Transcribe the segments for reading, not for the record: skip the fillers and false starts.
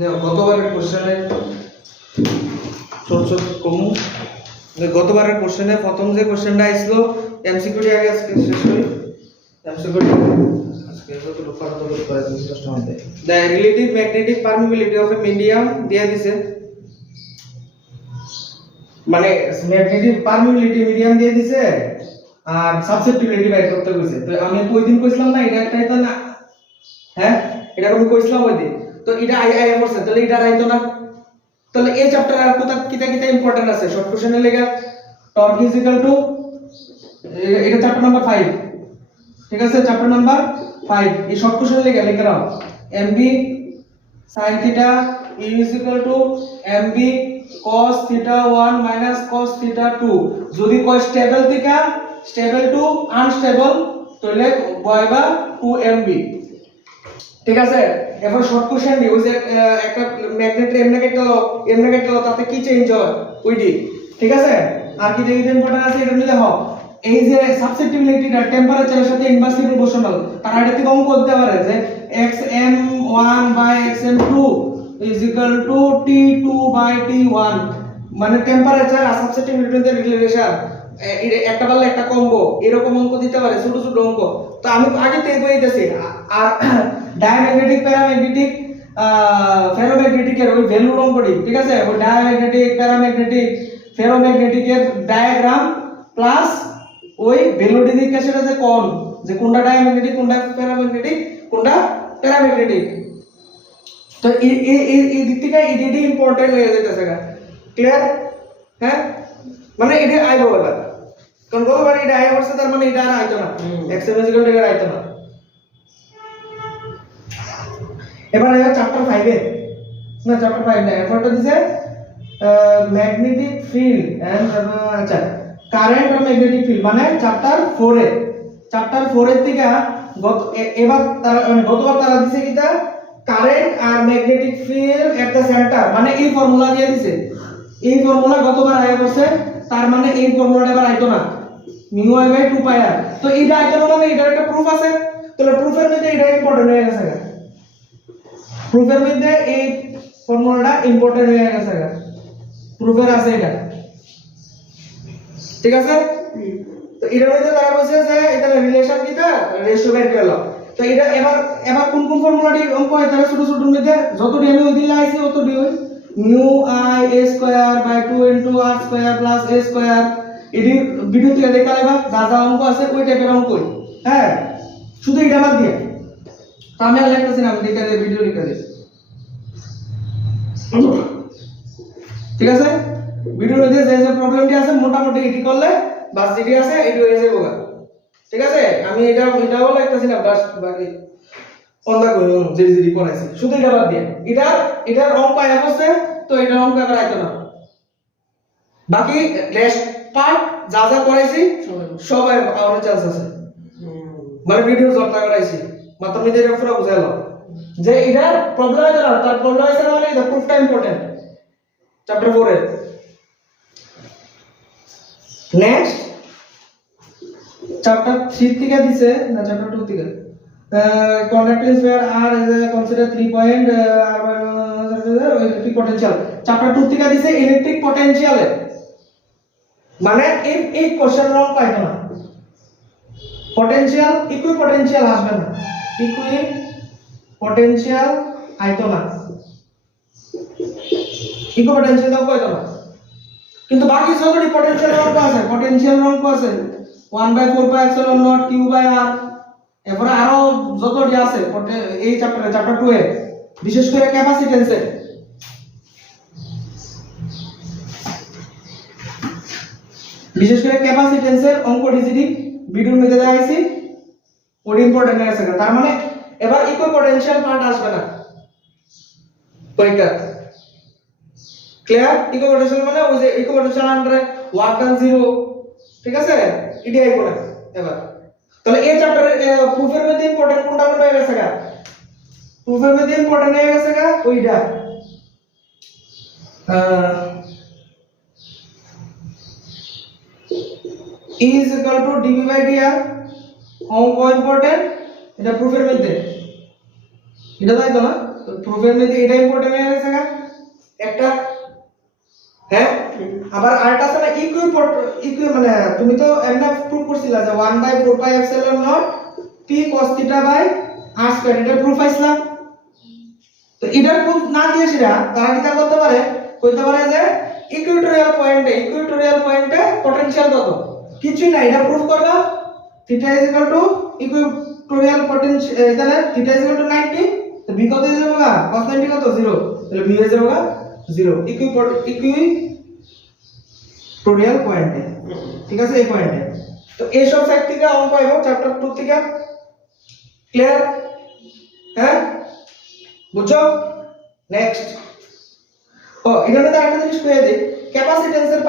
দেখো গতবারের কোশ্চেনে ছোট ছোট কমু গতবারের কোশ্চেনে প্রথম যে কোশ্চেনটা আসছিল এমসিকিউটি আগে আজকে শেষ করি এমসিকিউটি আজকে কত ফারাদ করে দশটা মধ্যে the relative magnetic permeability of A medium দেয়া দিছে মানে ম্যাগনেটিক পারমিবিলিটি মিডিয়াম দিয়ে দিছে আর সাসেপ্টিবিলিটি বের করতে কইছে তো আমি কই দিন কইছিলাম না এটা একটাই তো না হ্যাঁ এটা আমি কইছিলাম ওই দিন তো এটা আই পড়ছে তাহলে এটা রাইতো না তাহলে এই চ্যাপ্টার আর কোথা কিতা ইম্পর্টেন্ট আছে শর্ট কোশ্চেনের লেগে টর্ক ইজ ইকুয়াল টু এটা চ্যাপ্টার নাম্বার 5 ঠিক আছে চ্যাপ্টার নাম্বার 5 এই শর্ট কোশ্চেনের লেগে লিখে নাও mb sin theta is equal to mb cos theta 1 minus cos theta 2 যদি কয় stable theta stable to unstable তাহলে বয়বা 2mb ঠিক আছে এবার শর্ট কোশ্চেন দি ওই যে একটা ম্যাগনেট এমনে কেটে তাতে কি চেঞ্জ হয় ওইডি ঠিক আছে আর কি দেখি ইম্পর্টেন্ট আছে এটা নিয়ে দেখো এই যে সাবসেপ্টিবিলিটিটা টেম্পারেচারের সাথে ইনভার্সলি প্রপোর্শনাল তার এটা থেকে অঙ্ক করতে পারে যে xm1 xm2 t2 t1 মানে টেম্পারেচার আর সাবসেপ্টিবিলিটির রিলেশন একটা পারলে একটা কমবো এরকম অঙ্ক দিতে পারে ছোট ছোট অঙ্ক তো আমি আগে থেকে বইতেছি আর ডায়াম্যাগনেটিক প্যারাম্যাগনেটিক ফেরোম্যাগনেটিকের ওই ভ্যালু অঙ্কটি ঠিক আছে ওই ডায়াম্যাগনেটিক প্যারাম্যাগনেটিক ফেরোম্যাগনেটিকের ডায়াগ্রাম প্লাস ওই ভ্যালুটি দিকে সেটা যে কোন যে কোনটা ডায়াম্যাগনেটিক কোনটা প্যারাম্যাগনেটিক কোনটা প্যারাম্যাগনেটিক তো এই দিক থেকে এটি ইম্পর্টেন্ট হয়ে যাইতেছে ক্লিয়ার হ্যাঁ মানে এটা আইবো এবার কারণ গতবার এটা আই বলছে তার মানে এটা আর আইতো না এক্সএমএসিক্যাল এটা আইতো না এবার আইবা চ্যাপ্টার 5 এ না চ্যাপ্টার 5 না এরপরটা দিছে ম্যাগনেটিক ফিল্ড এন্ড আচ্ছা কারেন্ট আর ম্যাগনেটিক ফিল্ড মানে চ্যাপ্টার 4 এ চ্যাপ্টার 4 এর থেকে এবার তারা মানে গতবার তারা দিছে কিটা কারেন্ট আর magnetic field at the centre মানে এই ফর্মুলা দিয়ে দিছে এই ফর্মুলা গতবার আয়া করছে তার মানে এই ফর্মুলাটা এবার আইতো না মিউ আই বাই 2 পাই আর তো এটা আইতো না মানে এটার একটা প্রুফ আছে তাহলে প্রুফের মধ্যে এটা ইম্পর্টেন্ট হয়ে গেছে প্রুফের মধ্যে এই ফর্মুলাটা ইম্পর্টেন্ট হয়ে গেছে প্রুফের আছে এটা ঠিক আছে তো এটার মধ্যে তারা বলছে যে এটা রিলেশন কিটা রেশিও বের করলো তো এটা এবার কোন কোন ফর্মুলাটি অঙ্ক হয় তাহলে ছোট ছোট মধ্যে যতটি আমি ওই দিন লাগাইছি ততটি ওই mu I a square by 2 into r square plus a square এটি ভিডিও থেকে দেখা লাগবে যা যা অঙ্ক আছে ওই টাইপের অঙ্কই হ্যাঁ শুধু এটা বাদ দিয়ে তো আমি আর লিখতেছি না আমি দেখা দিয়ে ভিডিও লিখে দিই ঠিক আছে ভিডিওর মধ্যে যে যে প্রবলেমটি আছে মোটামুটি এটি করলে বাস যেটি আছে এটি হয়ে যাবে ঠিক আছে আমি এটাও লিখতেছি না বাস বাকি অন্ধা করে যেটি পড়াইছি শুধু এটা বাদ দিয়ে এটার অঙ্ক আয়া আছে তো এটার অঙ্ক এবার আইতো না বাকি রেস্ট পার্ট যা যা পড়াইছি সবাই আওয়ার চান্স আছে মানে ভিডিও জটটা করাইছি মাত্র নিজের পুরো বুঝাইলো যে এটার প্রবলেম আছে না তার প্রবলেম আছে মানে এটা প্রুফটা ইম্পর্টেন্ট চ্যাপ্টার 4 এর নেক্সট চ্যাপ্টার 3 থেকে দিছে না চ্যাপ্টার 2 থেকে conductance where r is consider 3 point electric potential chapter 2 থেকে দিছে ইলেকট্রিক পটেনশিয়াল মানে এই কোশ্চেন রং পাইতো না পটেনশিয়াল ইকুই পটেনশিয়াল আসবে না ইকুই পটেনশিয়াল আইতো না ইকুই পটেনশিয়াল দাও পাইতো না কিন্তু বাকি সবগুলি পটেনশিয়াল রং আছে 1/4 pi epsilon naught q by r এরপরে আরো যতটি আছে এই চ্যাপ্টার 2 এ বিশেষ করে ক্যাপাসিট্যান্সে অঙ্ক ডিজিটি ভিডিওর মধ্যে দেখাইছি ওটি ইম্পর্টেন্ট আছে তার মানে এবার ইকুই পটেনশিয়াল পার্ট আসবে না পরীক্ষা ক্লিয়ার ইকুই পটেনশিয়াল মানে ওই যে ইকুই পটেনশিয়াল আন্ডারে ওয়ার্ক ডান 0 ঠিক আছে এটি আইবো না এবার তাহলে এই চ্যাপ্টারে প্রুফের মধ্যে ইম্পর্টেন্ট কোনটা হয়ে গেছে প্রুফের মধ্যে ইম্পর্টেন্ট হয়ে গেছে ওইটা E is equal to dv by dr অঙ্ক ইম্পর্টেন্ট এটা প্রুফের মধ্যে এটা তাই তো না তো প্রুফের মধ্যে এটা ইম্পর্টেন্ট হয়ে গেছে না একটা হ্যাঁ আবার আরেকটা আছে না ইকুই মানে তুমি তো এমনি প্রুফ করছিলা যে 1/4 pi epsilon naught p cos theta by r square এটা প্রুফ পাইছিলাম তো এটার প্রুফ না দিয়ে সেটা তারা কি করতে পারে কইতে পারে যে ইকুয়েটোরিয়াল পয়েন্টে পটেনশিয়াল কত কিছুই না এটা প্রুফ করবা theta is equal two Equatorial potential এখানে থিটা ইজ ইকুয়াল টু 90 তো b কত হয়ে যাবে গা cos 90 কত 0 তাহলে b হয়ে যাবে গা 0 ইকুয়েটোরিয়াল পয়েন্টে ঠিক আছে এই পয়েন্টে তো এই সব সাইড থেকে অঙ্ক পাইবো চ্যাপ্টার 2 থেকে ক্লিয়ার হ্যাঁ বুঝছো নেক্সট ও এখানে তো একটা জিনিস কইয়া দেই ক্যাপাসিট্যান্সের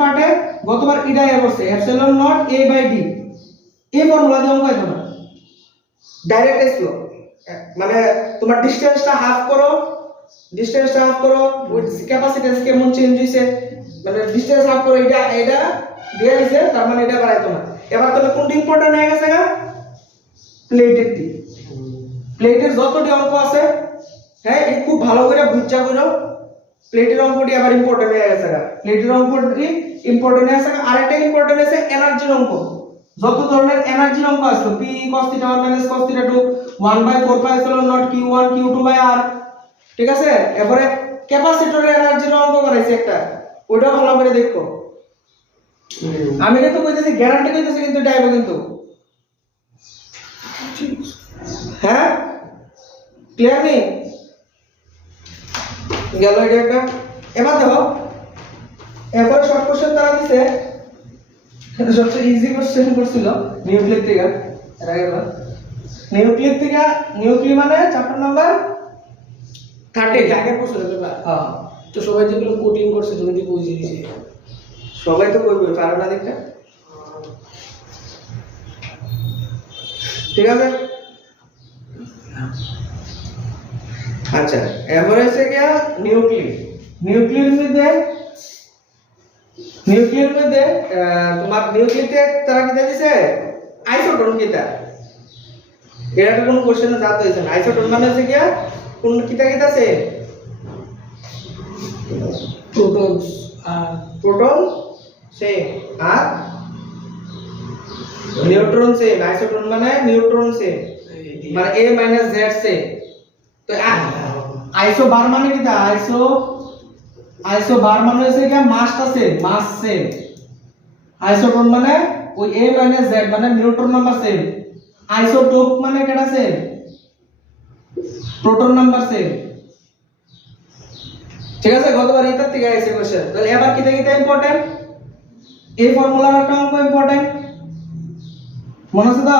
পার্টে গতবার ইডা এ বসে epsilon naught a by d এই ফর্মুলা দিয়ে অঙ্ক পাইতো না ডাইরেক্ট আসলো মানে তোমার ডিসটেন্সটা হাফ করো উইথ ক্যাপাসিট্যান্স কেমন চেঞ্জ হইছে মানে ডিসটেন্স হাফ করো এটা দিয়ে দিছে তার মানে এটা বাড়াইতো না এবার তুমি কোনটা ইম্পর্টেন্ট হয়ে গেছে গা প্লেটের যতটি অঙ্ক আছে হ্যাঁ এই খুব ভালো করে বুঝা করো প্লেটের অঙ্কটি আবার ইম্পর্টেন্ট হয়ে গেছে আরেকটা ইম্পর্টেন্ট আছে এনার্জির অঙ্ক যত ধরনের এনার্জির অঙ্ক আছে p cos θ 1 cos θ 2 1/4 pi epsilon naught q1 q2 by r ঠিক আছে এবারে ক্যাপাসিটরের এনার্জির অঙ্ক করাইছে একটা ওটা ভালো করে দেখো আমি কিন্তু কইতেছি গ্যারান্টি কইতেছি কিন্তু ডাইবো কিন্তু হ্যাঁ ক্লিয়ার নেই গেল এটা একটা এবার দেখো এরপরে শর্ট কোশ্চেন তারা দিছে এটা সবচেয়ে ইজি কোশ্চেন করছিল নিউক্লিয়ার থেকে এরা গেল নিউক্লিয়ার মানে চ্যাপ্টার নাম্বার 30 আগে প্রশ্ন দেবা হ্যাঁ তো সবাই যেগুলো কোটিং করছে তুমি কি বুঝিয়ে দিছে সবাই তো করবে পারবে না দেখতে ঠিক আছে আচ্ছা এরপরে আছে কি নিউক্লিয়ার মধ্যে তোমার নিউক্লিয়ারতে তারা কি দিয়েছে আইসোটোন কিটা এটা তো কোনো কোশ্চেনে জাত হইছে না আইসোটোন মানে হচ্ছে কি কোন কিটা আছে প্রোটন সেম আর নিউট্রন সেম আইসোটোন মানে নিউট্রন সেম মানে a z সেম তো আইসো বার মানে কি তা আইসো বার মানে হচ্ছে কি মাসটা সেম আইসোটোন মানে ওই a z মানে নিউট্রন নাম্বার সেম আইসোটোপ মানে কেডা সেম প্রোটন নাম্বার সেম ঠিক আছে গতবার এটার থেকে আইছে কোশ্চেন তাহলে এবার কি থেকে ইম্পর্টেন্ট এই ফর্মুলার একটা অঙ্ক ইম্পর্টেন্ট মনে আছে তো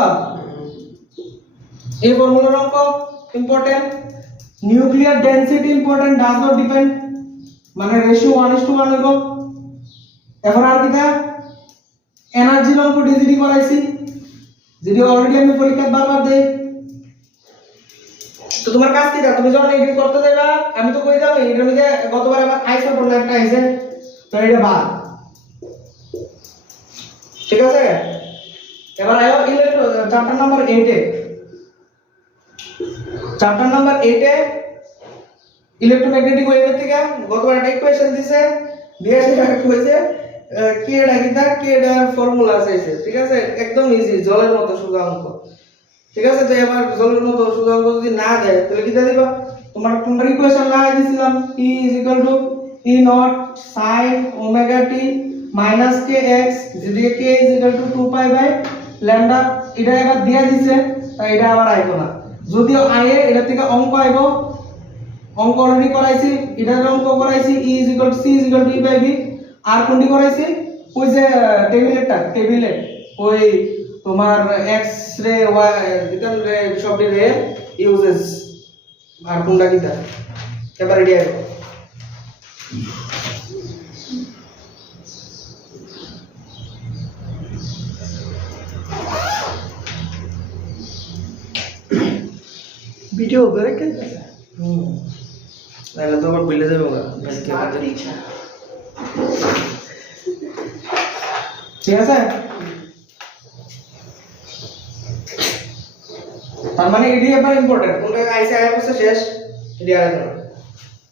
এই ফর্মুলার অঙ্ক important nuclear density important does not depend মানে রেশিও 1:1 হইব এখন আর কিটা এনার্জি অঙ্ক ডিজিটি করাইছি যদি অলরেডি আমি পরীক্ষা বারবার দেই তো তোমার কাজ কি তুমি যখন এডিট করতে যাবা আমি তো কই যাবো এটার মধ্যে গতবার আবার আইসোটোন একটা আইছে তো এটা বাদ ঠিক আছে এবার আয়ো চ্যাপ্টার নাম্বার 8 এ ইলেক্ট্রোম্যাগনেটিক ওয়েভের থেকে গতবার একটা ইকুয়েশন দিছে দিয়ে সেটা কইছে কে ফর্মুলা আছে ঠিক আছে একদম ইজি জলের মতো সোজা অঙ্ক ঠিক আছে তো এবার জলের মতো সোজা অঙ্ক যদি না দেয় তাহলে কি দিবা তোমার কোনটা ইকুয়েশন লাগাই দিছিলাম E E naught sin omega t minus kx যদি k 2 pi by lambda এটা এবার দিয়া দিছে তাই এটা আবার আইবো না যদিও আয়ে এটা থেকে অঙ্ক আইবো অঙ্ক অলরেডি করাইছি এটার অঙ্ক করাইছি E c e by b আর কোনটি করাইছি ওই যে টেবিলেট ওই তোমার x রে y রিটার্ন রে সবটি রে ইউজেস আর কোনটা কিটা এবার রেডি আইবো ভিডিও করে কেন তাহলে তো আবার ভুলে যাবো ঠিক আছে তার মানে এডি এবার ইম্পর্টেন্ট কোন জায়গায় আইসে আয়া বসে শেষ এডি আর না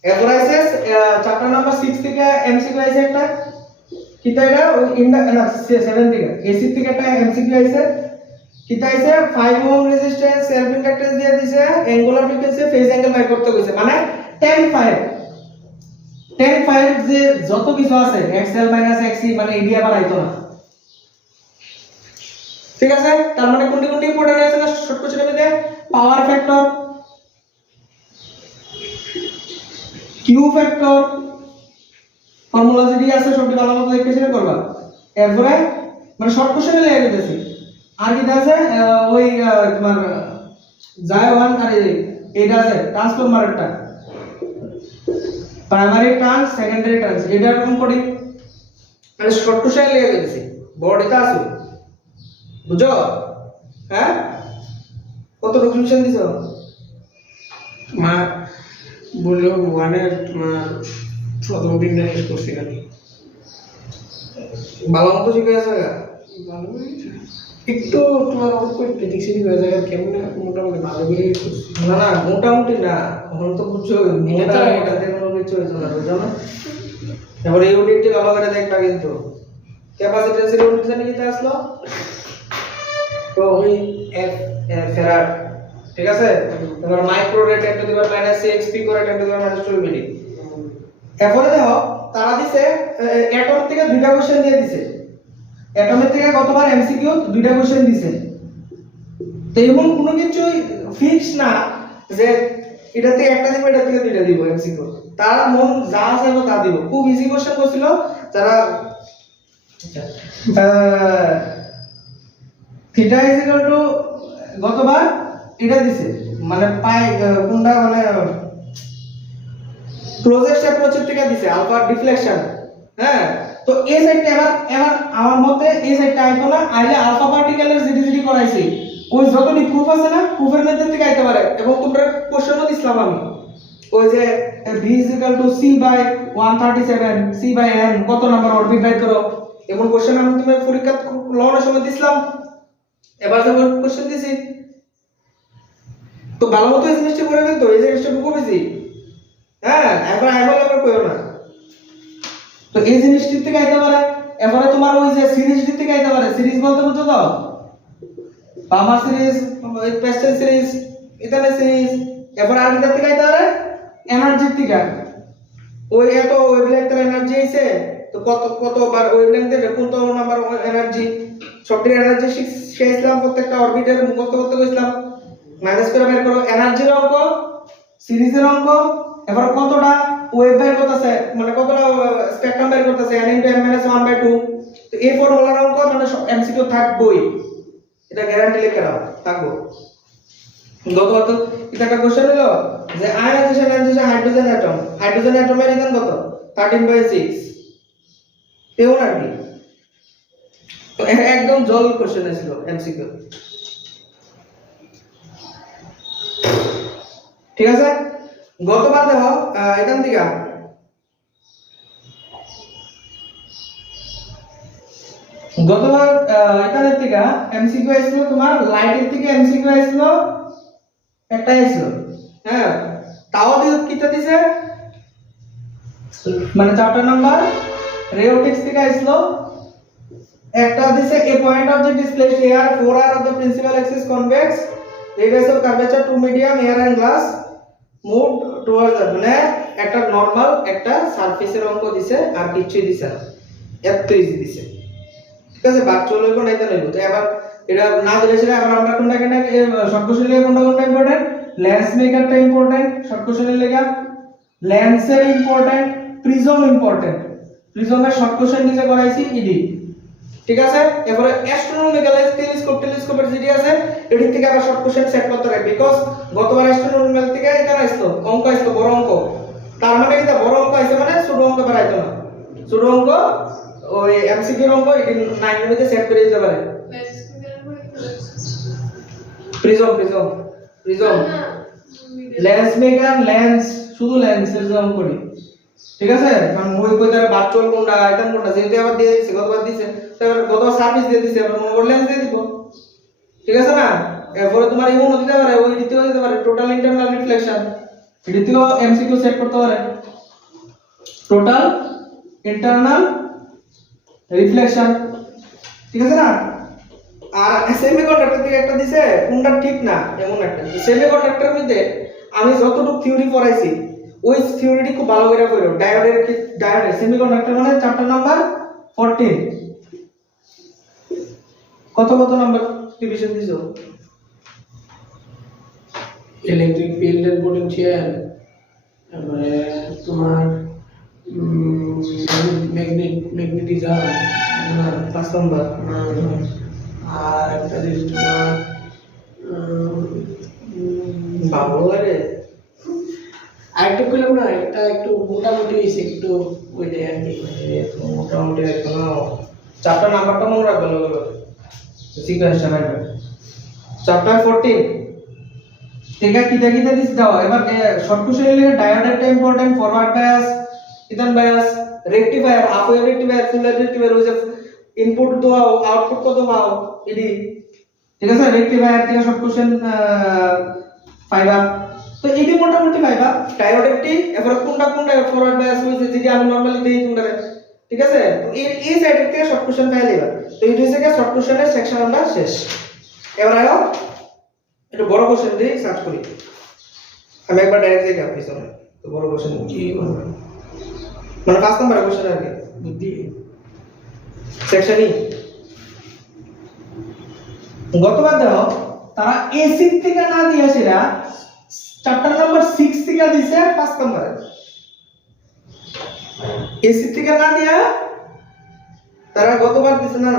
এরপর আইসে চ্যাপ্টার নাম্বার 6 থেকে এমসিকিউ আইসে একটা কিতা এটা ওই না 7 থেকে এসি থেকে একটা এমসিকিউ আইসে কিতা আইসে 5 ওহম রেজিস্ট্যান্স সেলফ ইন্ডাক্টেন্স দিয়ে দিছে angular frequency phase angle by করতে কইছে মানে tan 5 যে যত কিছু আছে xl xc মানে এডি আবার আইতো না ঠিক আছে তার মানে কোনটি কোনটি ইম্পর্টেন্ট আছে না শর্ট কোশ্চেনের মধ্যে power factor Q factor formula যদি আছে সবটি ভালো মতো দেখে শুনে করবা এরপরে মানে শর্ট কোশ্চেনে লেগে গেছে আর কি আছে ওই তোমার যায় ওয়ান আর এইটা আছে ট্রান্সফরমারটা প্রাইমারি ট্রান্স সেকেন্ডারি ট্রান্স এটা এরকম করি মানে শর্ট কোশ্চেনে লেগে গেছে বডিতে আছে বুঝো হ্যাঁ কত রেজলিউশন দিছো মা বললো ওয়ানের তোমার প্রথম দিনটা শেষ করছি খালি ভালো মতো শিখে আছে ভালো হয়েছে। একটু তোমার অঙ্ক একটু দেখছি হয়ে যায় কেমন মোটামুটি ভালো করে করছি না না মোটামুটি না এখন তো বুঝছো এটা তো- এটাতে কোনো কিছু হইতো না বুঝছো না এবার এই ইউনিটটি ভালো করে দেখবা কিন্তু ক্যাপাসিট্যান্স এর ইউনিট জানি কিটা আসলো তো ওই এফ ফেরাড ঠিক আছে এবার micro rate 10 to the power -6 pico rate 10 to the power -12 milli এরপরে দেখো তারা দিছে অ্যাটম থেকে দুইটা কোশ্চেন দিয়ে দিছে অ্যাটমের থেকে গতবার এমসিকিউ দুইটা কোশ্চেন দিছে তো এমন কোনো কিছুই ফিক্স না যে এটা থেকে একটা দিব এটা থেকে দুইটা দিব এমসিকিউ তার মন যা চাইবো তা দিব খুব ইজি কোশ্চেন করছিল যারা থিটা ইজ ইকুয়াল টু গতবার এটা দিছে মানে পাই কোনটা মানে ক্লোজেস্ট অ্যাপ্রোচের থেকে দিছে আলফা ডিফ্লেকশন হ্যাঁ তো এই সাইডটা এবার আমার মতে এই সাইডটা আইতো না আইলে আলফা পার্টিকেলের জিডি করাইছি ওই যতটি প্রুফ আছে না প্রুফের মধ্যে থেকে আইতে পারে এবং তোমরা কোশ্চেনও দিছিলাম আমি ওই যে v c by 137 c by n কত নাম্বার অরবিট বাই করো এমন কোশ্চেন আমি তুমি পরীক্ষা লওয়ার সময় দিছিলাম এবার যখন কোশ্চেন দিছি তো ভালো মতো এই জিনিসটা করে কিন্তু এই জিনিসটা খুব বেশি হ্যাঁ এবার কইও না তো এই জিনিসটি থেকে আইতে পারে এবারে তোমার ওই যে সিরিজ থেকে আইতে পারে সিরিজ বলতে বুঝছো তো পামার সিরিজ ওই পেস্টেল সিরিজ ইথানের সিরিজ এবার আর কিটা থেকে আইতে পারে এনার্জি থেকে ওই এত ওয়েভলেন্থের এনার্জি আইছে তো কতবার ওয়েভলেন্থের কত নাম্বার এনার্জি সবটির এনার্জি শিখেছিলাম প্রত্যেকটা অরবিটের মুখস্থ করতে গেছিলাম মাইনাস করে বের করো এনার্জির অঙ্ক সিরিজের অঙ্ক এবার কতটা ওয়েভ বের করতেছে মানে কতটা স্পেকট্রাম বের করতেছে n * m - 1/2 তো এই ফর্মুলার অঙ্ক মানে এমসিকিউ থাকবেই এটা গ্যারান্টি লিখে রাখো থাকবো গতবার তো এটা একটা কোশ্চেন হলো যে আয়নাইজেশন এনার্জি হাইড্রোজেন অ্যাটমের ইথান কত 13/6 তেও না কি তো একদম জল কোশ্চেন ছিল এমসিকিউ ঠিক আছে গতবার দেখো এখান থেকে গতবার এখানের থেকে এমসিকিউ আসছিল তোমার লাইটের থেকে এমসিকিউ আসছিল একটা আসছিল হ্যাঁ তাও কিটা দিছে মানে চ্যাপ্টার নাম্বার রেওটিক্স থেকে আসছিল একটা দিছে a point object is placed here 4r of the principal axis convex radius of curvature to medium air and glass moved towards the মানে একটা নরমাল একটা সারফেসের অঙ্ক দিছে আর কিছুই দিছে না এত ইজি দিছে ঠিক আছে বাদ চলে গেল না এটা লইব তো এবার এটা না দিলে সেটা আবার আমরা কোনটা কেন শর্ট কোশ্চেন এর কোনটা ইম্পর্টেন্ট লেন্স মেকারটা ইম্পর্টেন্ট শর্ট কোশ্চেনের লেগা লেন্সের ইম্পর্টেন্ট প্রিজমের শর্ট কোশ্চেন নিচে করাইছি ইডি ঠিক আছে এবারে অ্যাস্ট্রোনমিক্যাল টেলিস্কোপের যেটি আছে এদিক থেকে আবার শর্ট কোশ্চেন সেট করতে হবে বিকজ গতবার অ্যাস্ট্রোনমিক্যাল থেকে এটা আসলো অঙ্ক আসলো বড় অঙ্ক তার মানে এটা বড় অঙ্ক আছে মানে ছোট অঙ্ক বেরাইতো না ছোট অঙ্ক ওই এমসিকিউ অঙ্ক এটি 9 মিনিটে সেট করে দিতে পারে প্রিজম লেন্স মেকার লেন্স শুধু লেন্সের অঙ্ক করি ঠিক আছে কারণ ওই কইতারে বাচ্চল কোনটা আইটেম কোনটা যেটা আবার দিয়ে দিছে গতবার দিছে তারপর গতবার সার্ভিস দিয়ে দিছে আবার মনে করলেন দিয়ে দিব ঠিক আছে না এরপরে তোমার এমন দিতে পারে, ওই দ্বিতীয় দিতে পারে টোটাল ইন্টারনাল রিফ্লেকশন, দ্বিতীয় এমসিকিউ সেট করতে পারে টোটাল ইন্টারনাল রিফ্লেকশন, ঠিক আছে না? আর সেমিকন্ডাক্টর থেকে একটা দিছে, কোনটা ঠিক না এমন একটা। সেমিকন্ডাক্টরের মধ্যে আমি যতটুকু থিওরি পড়াইছি ওই থিওরিটি খুব ভালো করে পড়ো। ডায়োডের সেমিকন্ডাক্টর মানে চ্যাপ্টার নাম্বার 14 কত নাম্বার ডিভিশন দিছো? ইলেকট্রিক ফিল্ডের পোটেনশিয়াল, তারপরে তোমার ম্যাগনেটিজম, 5 নাম্বার। আর একটা জিনিস তোমার ভালো লাগে আরেকটু করলাম না, একটা একটু মোটামুটি হয়েছে একটু ওইটাই আর কি। মোটামুটি এখনো চ্যাপ্টার নাম্বারটা মনে রাখবেন, সিকোয়েন্সটা রাখবেন। চ্যাপ্টার 14 ঠিক আছে, কিটা দিস দাও। এবার শর্ট কোশ্চেন লিখে ডায়োডেরটা ইম্পর্টেন্ট, ফরওয়ার্ড বায়াস, ইথান bias, rectifier, half wave rectifier, full wave rectifier, ওই যে ইনপুট দাও আউটপুট কত পাও এডি, ঠিক আছে? রেকটিফায়ার থেকে শর্ট কোশ্চেন পাইবা। তো এডি মোটামুটি পাইবা। ডায়োডেরটি এবার কোনটা ফরওয়ার্ড বায়াস হইছে যেটা আমি নরমালি দেই তোমরা, ঠিক আছে? তো এই সাইড থেকে শর্ট কোশ্চেন পাই লিবা। তো এই হইছে কি শর্ট কোশ্চেনের সেকশন আমরা শেষ। এবার আয়ো একটু বড় কোশ্চেন দিয়ে সার্চ করি। আমি একবার ডাইরেক্ট যাই পিছনে, তো বড় কোশ্চেন কি মানে 5 নাম্বার কোশ্চেন আর কি বুদ্ধি সেকশন ই। গতবার দাও তারা এসি থেকে না দিয়ে সেটা চ্যাপ্টার নাম্বার 6 থেকে দিছে 5 নাম্বারে। এসি থেকে না দিয়া তারা গতবার দিছে না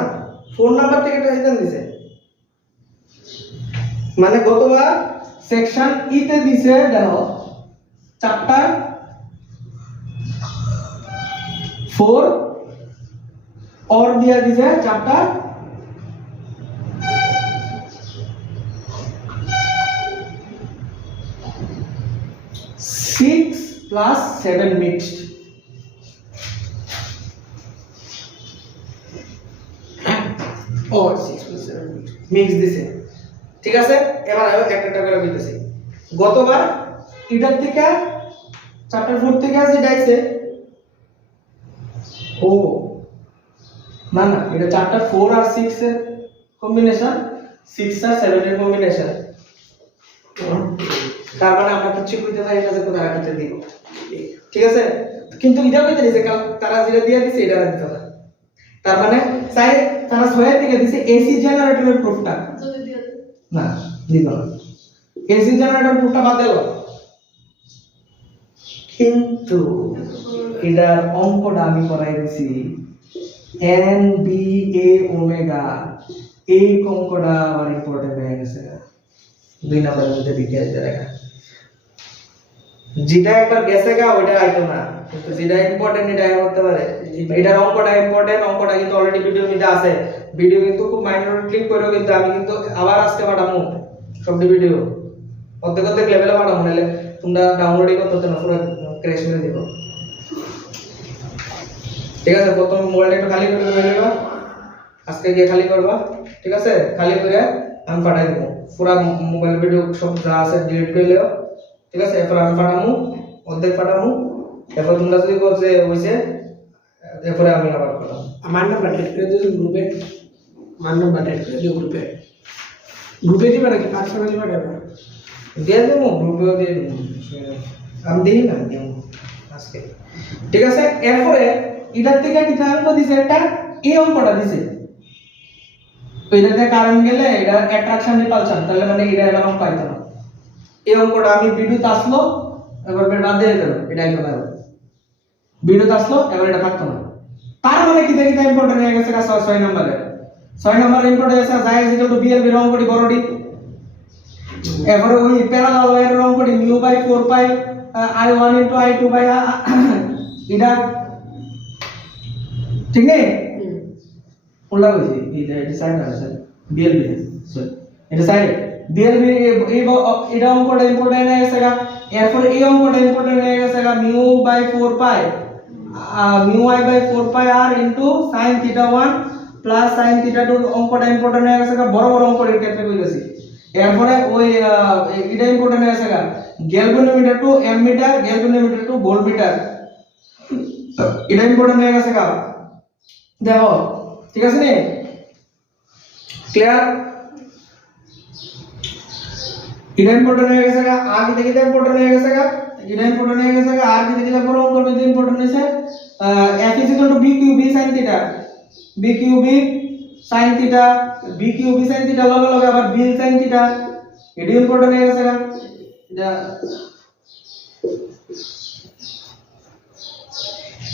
4 নাম্বার থেকে এটা হিসাব দিছে। মানে গতবার সেকশন ই তে দিছে দেখো চ্যাপ্টার 4 और दिया दिसे चैप्टर 6 plus 7 mixed। ও 6+7 মিক্স দিছে, ঠিক আছে? এবার আয়ো একটা করে বলতেছি। গতবার এটার থেকে চ্যাপ্টার 4 থেকে আছে ডাইছে ও না এটা চ্যাপ্টার 4 আর 6 এর কম্বিনেশন, 6 আর 7 এর কম্বিনেশন। তার মানে আমরা কিছু কইতে পারি না যে তোমরা কিছু দিব, ঠিক আছে? কিন্তু এটা কইতে দিছে তারা যেটা দিয়া দিছে এটা দিতে না। তার মানে সাইড তারা 6 থেকে দিছে এসি জেনারেটরের প্রুফটা না দিব না, এসি জেনারেটর প্রুফটা বাদ দিলো। কিন্তু এটার অঙ্কটা আমি করাই দিছি এন বি এ ওমেগা, এই অঙ্কটা আমার ইম্পর্টেন্ট হয়ে গেছে 2 নম্বরের মধ্যে বিক্রিয়া দিতে দেখা। যেটা একবার গেছে গা ওইটা আইতো না, কিন্তু যেটা ইম্পর্টেন্ট এটা করতে পারে। এটার অঙ্কটা ইম্পর্টেন্ট, অঙ্কটা কিন্তু অলরেডি ভিডিওর মধ্যে আছে। ভিডিও কিন্তু খুব মাইনর ক্লিক করে, কিন্তু আমি কিন্তু আবার আজকে পাঠামু সবটি ভিডিও অর্ধেক লেভেলে পাঠামু, নাহলে তোমরা ডাউনলোডই করতে না, পুরো ক্র্যাশ মেরে দিব, ঠিক আছে? প্রথম মোবাইলটা একটু খালি করে নেবা, আজকে গিয়ে খালি করবা, ঠিক আছে? খালি করে আমি পাঠাই দেবো পুরো মোবাইল ভিডিও সব যা আছে ডিলিট করে লিও, ঠিক আছে? এরপর আমি পাঠামু, অর্ধেক পাঠামু, এরপর তোমরা যদি বলছে হইছে এরপরে আমি আবার পাঠাবো। আমার নাম বাটেট করে দিও গ্রুপে, আমার নাম বাটেট করে দিও গ্রুপে দিবা নাকি পার্সোনালি পাঠাবে? দিয়ে দেবো, গ্রুপেও দিয়ে দেবো, আমি দিই না দেবো আজকে, ঠিক আছে? এরপরে এটার থেকে কিতা অঙ্ক দিছে, একটা এই অঙ্কটা দিছে, এটাতে কারেন্ট গেলে এটা অ্যাট্রাকশন রিপালশন, তাহলে মানে এটা এবার অঙ্ক পাইতো না। এই অঙ্কটা আমি বিদ্যুৎ আসলো এবার বাদ দিয়ে দিলাম, এটা আইতো না, বিদ্যুৎ আসলো এবার এটা থাকতো না। তার মানে কিতা ইম্পর্টেন্ট হয়ে গেছে 6 নম্বরে। 6 নম্বরে ইম্পর্টেন্ট হয়েছে জায়গা ইকুয়াল টু বিএলবি এর অঙ্কটি বড়টি, এবারে ওই প্যারালাল ওয়্যারের অঙ্কটি mu by 4 pi i1 into i2 by এটা ঠিক নেই উল্টা কইছি, এটা সাইড না স্যার বিএলবি সরি এটা সাইড বিএলবি এটা অঙ্কটা ইম্পর্টেন্ট হয়ে গেছে গা। এরপর এই অঙ্কটা ইম্পর্টেন্ট হয়ে গেছে গা mu by 4 pi mu i by 4 pi r into sin θ1 plus sin θ2 অঙ্কটা ইম্পর্টেন্ট হয়ে গেছে গা। বড় বড় অঙ্কের ক্ষেত্রে কইতাছি এরপরে ওই এটা ইম্পর্টেন্ট আছে গা galvanometer to ammeter, galvanometer to voltmeter, এটা ইম্পর্টেন্ট হয়ে গেছে গা। দেখো ঠিক আছে নি, ক্লিয়ার? এটা ইম্পর্টেন্ট হয়ে গেছে গা, আর কি দেখি ইম্পর্টেন্ট হয়ে গেছে গা, এটা ইম্পর্টেন্ট হয়ে গেছে গা, আর কি দেখি পরে অঙ্ক করবে যে ইম্পর্টেন্ট হইছে f b Q b sin theta, b Q b sin theta, b Q b sin theta লগে লগে আবার b sin থিটা, এটা ইম্পর্টেন্ট হয়ে গেছে গা।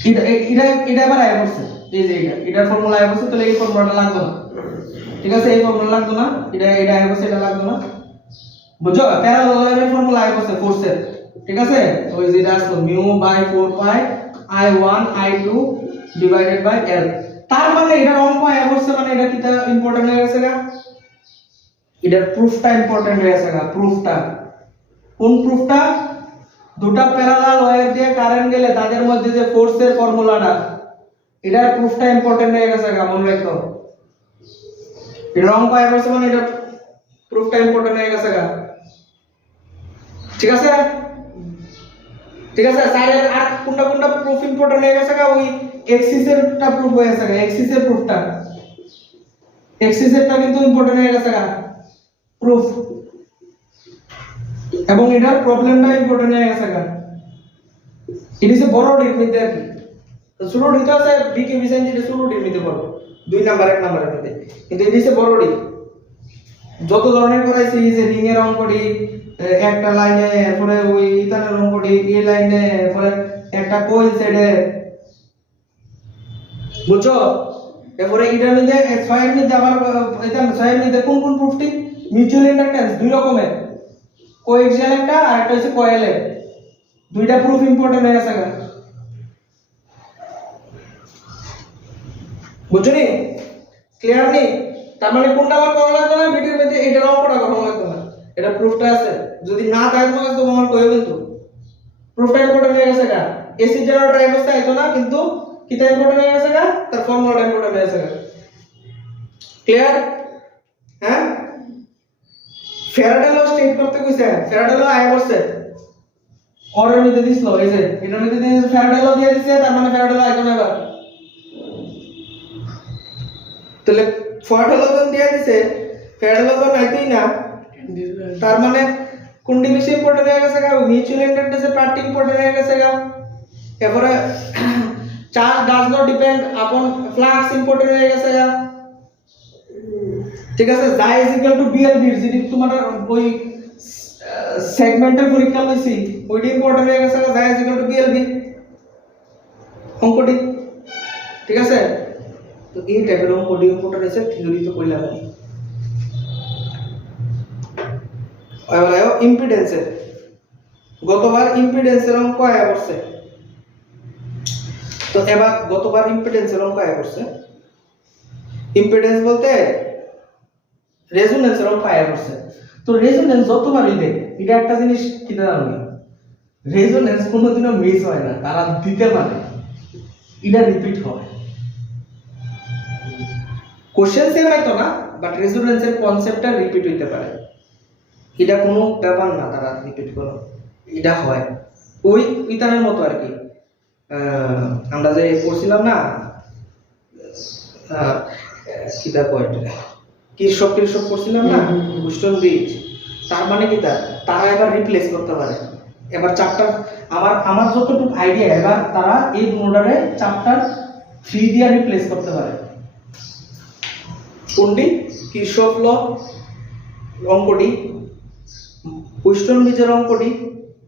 এটা এটা এটা এবার আয় করছে, এই যে এটার ফর্মুলা আয় করছে, তাহলে এই ফর্মুলাটা লাগবে না, ঠিক আছে? এই ফর্মুলা লাগবে না, এটা আয় করছে, এটা লাগবে না, বুঝছো? প্যারালাল ফর্মুলা আয় করছে ফোর্সের, ঠিক আছে? ওই যেটা আসলো mu by 4 pi i1 i2 divided by l। তার মানে এটা অঙ্ক আয় করছে, মানে এটা কিটা ইম্পর্টেন্ট হয়ে গেছে গা, এটার প্রুফটা ইম্পর্টেন্ট হয়ে গেছে গা। প্রুফটা কোন প্রুফটা? দুটা প্যারালাল ওয়্যার দিয়ে কারেন্ট গেলে তাদের মধ্যে যে ফোর্সের ফর্মুলাটা, এটার প্রুফটা ইম্পর্টেন্ট হয়ে গেছে গা, মনে রাখো। এটা অঙ্ক আয় করছে মানে এটা প্রুফটা ইম্পর্টেন্ট হয়ে গেছে গা, ঠিক আছে? ঠিক আছে, সাইডের আর কোনটা কোনটা প্রুফ ইম্পর্টেন্ট হয়ে গেছে গা, ওই এক্সিসেরটা প্রুফ হয়ে গেছে গা, এক্সিসের প্রুফটা, এক্সিসেরটা কিন্তু ইম্পর্টেন্ট হয়ে গেছে গা প্রুফ, এবং এটার প্রবলেমটা ইম্পর্টেন্ট হয়ে গেছে গা। এটা হচ্ছে বড় ডির মধ্যে আর কি, তো ছোট ডিটা আছে B K B sine theta, ছোট ডির মধ্যে বড় 2 নাম্বার 1 নাম্বারের মধ্যে, কিন্তু এটা হচ্ছে বড় ডি। যত ধরনের করাইছি যে রিং এর অঙ্কটি একটা লাইনে, এরপরে ওই ইথানের অঙ্কটি এই লাইনে, এরপরে একটা কোইল সাইডে, বুঝছো? এরপরে এটার মধ্যে 6 এর মধ্যে আবার এটা 6 এর মধ্যে কোন কোন প্রুফটি? মিউচুয়াল ইন্ডাকট্যান্স দুই রকমের, কোএক্সিয়াল একটা আর একটা হচ্ছে কয়েলের, দুইটা প্রুফ ইম্পর্টেন্ট হয়ে গেছে গা, বুঝছো নি? ক্লিয়ার নি? তার মানে কোনটা আবার করা লাগবে না ভিডিওর মধ্যে, এটা অঙ্কটা করা লাগবে না, এটা প্রুফটা আছে, যদি না থাকে তো আমার কইবে, কিন্তু প্রুফটা ইম্পর্টেন্ট হয়ে গেছে গা। এসি জেনারেটর অবস্থা আইতো না, কিন্তু কিটা ইম্পর্টেন্ট হয়ে গেছে গা, তার ফর্মুলাটা ইম্পর্টেন্ট হয়ে গেছে গা। ক্লিয়ার? হ্যাঁ, ফ্যারাডে ল স্টেট করতে কইছে, ফ্যারাডে ল আয় করছে অর্ডার মধ্যে দিছিল, এই যে এটার মধ্যে দিয়ে ফ্যারাডে ল দিয়ে দিছে, তার মানে ফ্যারাডে ল আইতো না এবার, তাহলে ফ্যারাডে ল যখন দিয়ে দিছে, ফ্যারাডে ল যখন আইতোই না, তার মানে কোনটি বেশি ইম্পর্টেন্ট হয়ে গেছে গা, মিউচুয়াল ইন্ডাকট্যান্সের পার্ট ইম্পর্টেন্ট হয়ে গেছে গা। এরপরে charge does not depend upon flux important হয়ে গেছে গা, ঠিক আছে? জাই ইজ ইকুয়াল টু বিএলবি, যদি তোমার ওই সেগমেন্টাল পরীক্ষা লইছি ওইটি ইম্পর্টেন্ট হয়ে গেছে গা, জাই ইজ ইকুয়াল টু বিএলবি অঙ্কটি, ঠিক আছে? তো এই টাইপের অঙ্কটি ইম্পর্টেন্ট হইছে, থিওরি তো কইলাম আমি। এবার আয়ো ইম্পিডেন্সের, গতবার ইম্পিডেন্সের অঙ্ক আয়া করছে, তো এবার গতবার ইম্পিডেন্সের অঙ্ক আয়া করছে। ইম্পিডেন্স বলতে রেজোন্যান্সের অঙ্ক আয়া করছে। তো রেজোন্যান্স যতবারই দেখ, এটা একটা জিনিস কি জানো, রেজোন্যান্স কোনোদিনও মিস হয় না, তারা দিতে পারে, এটা রিপিট হয়। কোশ্চেন সেম হয়তো না, বাট রেজোন্যান্সের কনসেপ্টটা রিপিট হইতে পারে, এটা কোনো ব্যাপার না, তারা রিপিট করো, এটা হয় ওই ইতানের মতো আর কি। আমরা যে পড়ছিলাম না কিতা কয় কৃষক পড়ছিলাম না, হুস্টন ব্রিজ, তার মানে কি তারা এবার রিপ্লেস করতে পারে, এবার চ্যাপ্টার আমার যতটুকু আইডিয়া, এবার তারা এই দুটোটারে চ্যাপ্টার 3 দিয়ে রিপ্লেস করতে পারে। কোনটি? কৃষক ল অঙ্কটি, হুস্টন ব্রিজের অঙ্কটি,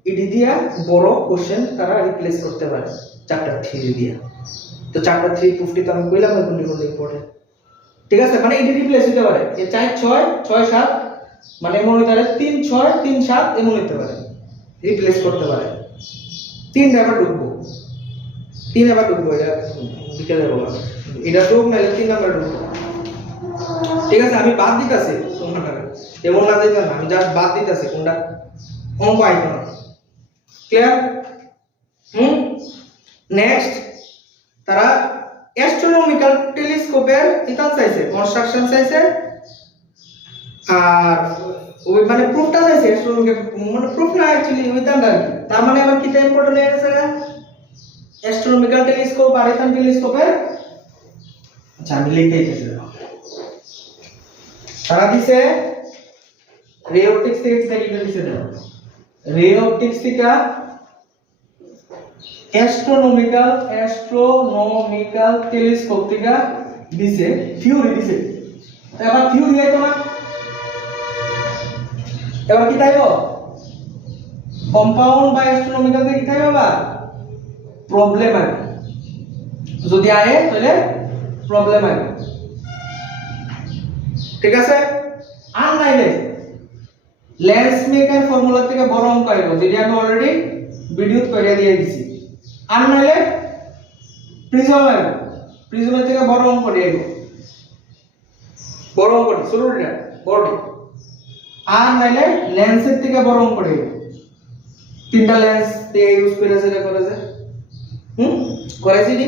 ইডি দিয়া বড় কোশ্চেন তারা রিপ্লেস করতে পারে চ্যাপ্টার 3 দিয়া। তো চ্যাপ্টার 3 প্রুফটি তো আমি কইলাম না কোনটি কোনটি ইম্পর্টেন্ট, ঠিক আছে? মানে ইডি রিপ্লেস হতে পারে, এই 4 6 6 7 মানে এমন হইতে পারে, 3 6 3 7 এমন হইতে পারে, রিপ্লেস করতে পারে। 3 আবার ঢুকবো, 3 আবার ঢুকবো, এটা বিকেলে বলা, এটা ঢুক না 3 নাম্বার ঢুকবো, ঠিক আছে? আমি বাদ দিতাছি তোমার, এমন না যাইতো না, আমি জাস্ট বাদ দিতাছি কোনটা অঙ্ক আইতো না। ক্লিয়ার? নেক্সট তারা অ্যাস্ট্রোনমিক্যাল টেলিস্কোপের ইতান চাইছে, কনস্ট্রাকশন চাইছে, আর ওই মানে প্রুফটা চাইছে অ্যাস্ট্রোনমিক্যাল, মানে প্রুফ না অ্যাকচুয়ালি ওই দাঁড়া তার মানে আবার কিটা ইম্পর্টেন্ট হয়ে গেছে অ্যাস্ট্রোনমিক্যাল টেলিস্কোপ আর এখান টেলিস্কোপের। আচ্ছা আমি লিখে দিতেছি, তারা দিছে রে অপটিক্স থেকে কিটা কিটা দিছে দেখো, রে অপটিক্স থেকে অ্যাস্ট্রোনমিক্যাল টেলিস্কোপ থেকে দিছে থিওরি দিছে। এবার থিওরি আইতো না, এবার কি তাইব কম্পাউন্ড বা অ্যাস্ট্রোনমিক্যাল থেকে কি তাইব আবার প্রবলেম আইব, যদি আয়ে তাহলে প্রবলেম আইব, ঠিক আছে। আর নাইলে লেন্স মেকার ফর্মুলা থেকে বড় অঙ্ক আইব, যেটা আমি অলরেডি ভিডিও করে দিয়ে দিছি। আর নাইলে প্রিজম আইব, প্রিজমের থেকে বড় অঙ্ক দিয়ে আইব, বড় অঙ্ক শুরুটা বড়। আর নাইলে লেন্সের থেকে বড় অঙ্ক দিয়ে আইব, তিনটা লেন্স দিয়ে ইউজ করেছে করেছি নি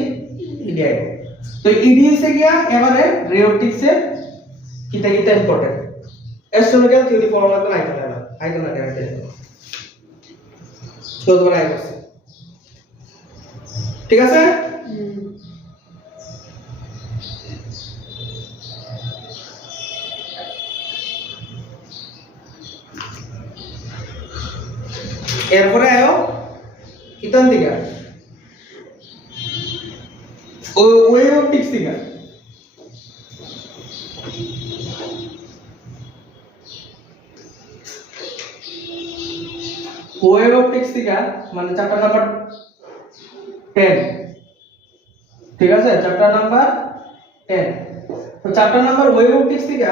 ইডি আইব। তো ইডি হইছে গিয়া এবারে রে অপটিক্সের কিটা কিটা ইম্পর্টেন্ট, অ্যাস্ট্রোনমিক্যাল থিওরি ফর্মুলা তো আইতো না তো তোমরা আইব, ঠিক আছে। এরপরে আয়ো কিতান দিকে ওয়েভ অপটিক্স দিকে, ওয়েভ অপটিক্স দিকে মানে চ্যাপ্টার নাম্বার 10, ঠিক আছে, চ্যাপ্টার নাম্বার 10। তো চ্যাপ্টার নাম্বার ওয়েভ অপটিক্স দিকে